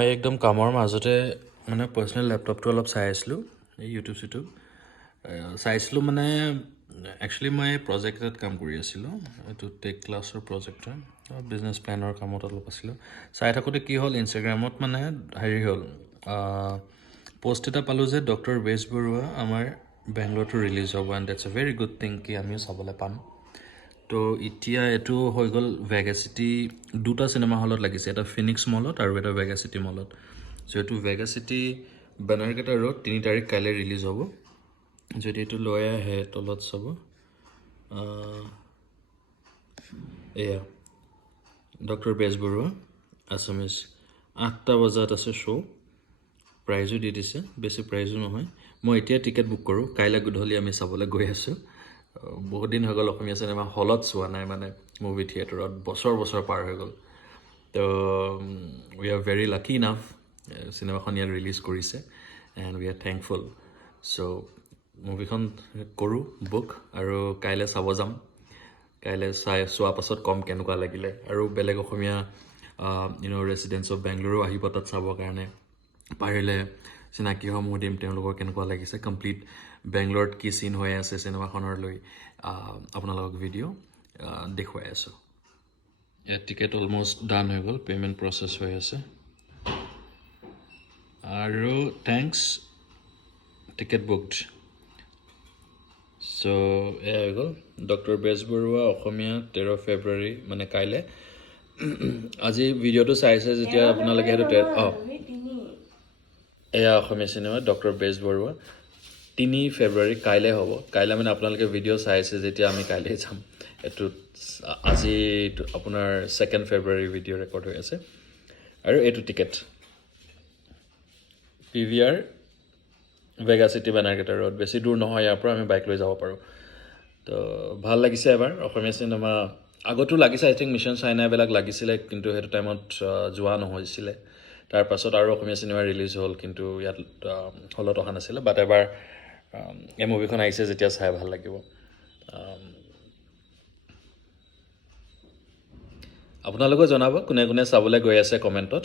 মই একদম কামৰ মাজতে মানে পাৰ্সোনাল ল্যাপটপটো অলপ চাই আছিলো ইউটিউব চাইছিলো মানে একচুয়ালি মই প্ৰজেক্ট এটাত কাম কৰি আছিলো এটো টেক ক্লাছৰ প্ৰজেক্ট হয় বিজনেস প্ল্যানৰ কামত অলপ আছিলো চাই থাকোতে কি হ'ল ইনষ্টাগ্ৰামত মানে হেৰি হ'ল পোষ্ট এটা পালো যে ডক্টৰ বেজবৰুৱা আমাৰ বেংগলোৰটো ৰিলিজ হ'ব and that's A very good thing কি আমিও চাবলৈ পাম তো এতিয়া এটো হৈ গ'ল ভেগাসিটি দুটা সিনেমা হলত লাগিছে এটা ফিনিক্স মলত আৰু এটা ভেগাসিটি মলত সো এটো ভেগাসিটি বানাৰঘাটা ৰোড 3 তাৰিখ কাইলে ৰিলিজ হ'ব যদি এটো লৈ আহে তলত চাব এয়া ডক্টৰ বেজবৰুৱা আসামিজ 8টা বজাত আছে শো প্ৰাইজো দি দিছে বেছি প্ৰাইজো নহয় মই এতিয়া টিকেট বুক কৰো কাইলে গধূলি আমি চাবলৈ গৈ আছো বহুত দিন হৈ গ'ল অসমীয়া সিনেমা হলত চোৱা নাই মানে মুভি থিয়েটাৰত বছৰ পাৰ হৈ গ'ল তো we are very lucky enough সিনেমাখন ইয়াত ৰিলিজ কৰিছে and we are thankful so মুভিখন কৰো বুক আৰু কাইলে চাব যাম কাইলে চোৱা পাছত কম কেনেকুৱা লাগিলে আৰু বেলেগ অসমীয়া ৰেসিডেন্স অফ বেংগলুৰু আহিব তাত চাবৰ কাৰণে পাৰিলে চিনাকি সমূহ দিম তেওঁলোকৰ কেনেকুৱা লাগিছে কমপ্লিট বেংগলোৰত কি সিন হৈ আছে সিনেমাখনৰ লৈ আপোনালোকক ভিডিঅ' দেখুৱাই আছো ইয়াত টিকেট অলমোষ্ট ডান হৈ গ'ল পেমেন্ট প্ৰসেস হৈ আছে আৰু থ্যাঙ্কস টিকেট বুকড সো এয়া হৈ গ'ল ডক্টৰ বেজবৰুৱা অসমীয়া 13 ফেব্ৰুৱাৰী মানে কাইলে আজি ভিডিঅ'টো চাইছে যেতিয়া আপোনালোকে হেতু এয়া অসমীয়া সিনেমা ডক্টৰ বেজবৰুৱা 3 ফেব্ৰুৱাৰী কাইলে হ'ব কাইলে মানে আপোনালোকে ভিডিঅ' চাইছে যেতিয়া আমি কাইলে যাম এটো আজি আপোনাৰ 2nd ফেব্ৰুৱাৰী ভিডিঅ' ৰেকৰ্ড হৈ আছে আৰু এটো টিকেট পিভিআৰ ভেগাসিটি বানাৰঘাটা ৰোড বেছি দূৰ নহয় ইয়াৰ পৰা আমি বাইক লৈ যাব পাৰো তো ভাল লাগিছে এবাৰ অসমীয়া সিনেমা আগতো লাগিছে আই থিংক মিশন চাইনা বেলাক লাগিছিলে কিন্তু হেতু টাইমত যোৱা নহৈছিল তাৰ পাছত আৰু অসমীয়া সিনেমা ৰিলিজ হ'ল কিন্তু ইয়াত হলত অহা নাছিল বাট এবাৰ এই মুভিখন আহিছে যেতিয়া চাই ভাল লাগিব আপোনালোকে জনাব কোনে কোনে চাবলৈ গৈ আছে কমেন্টত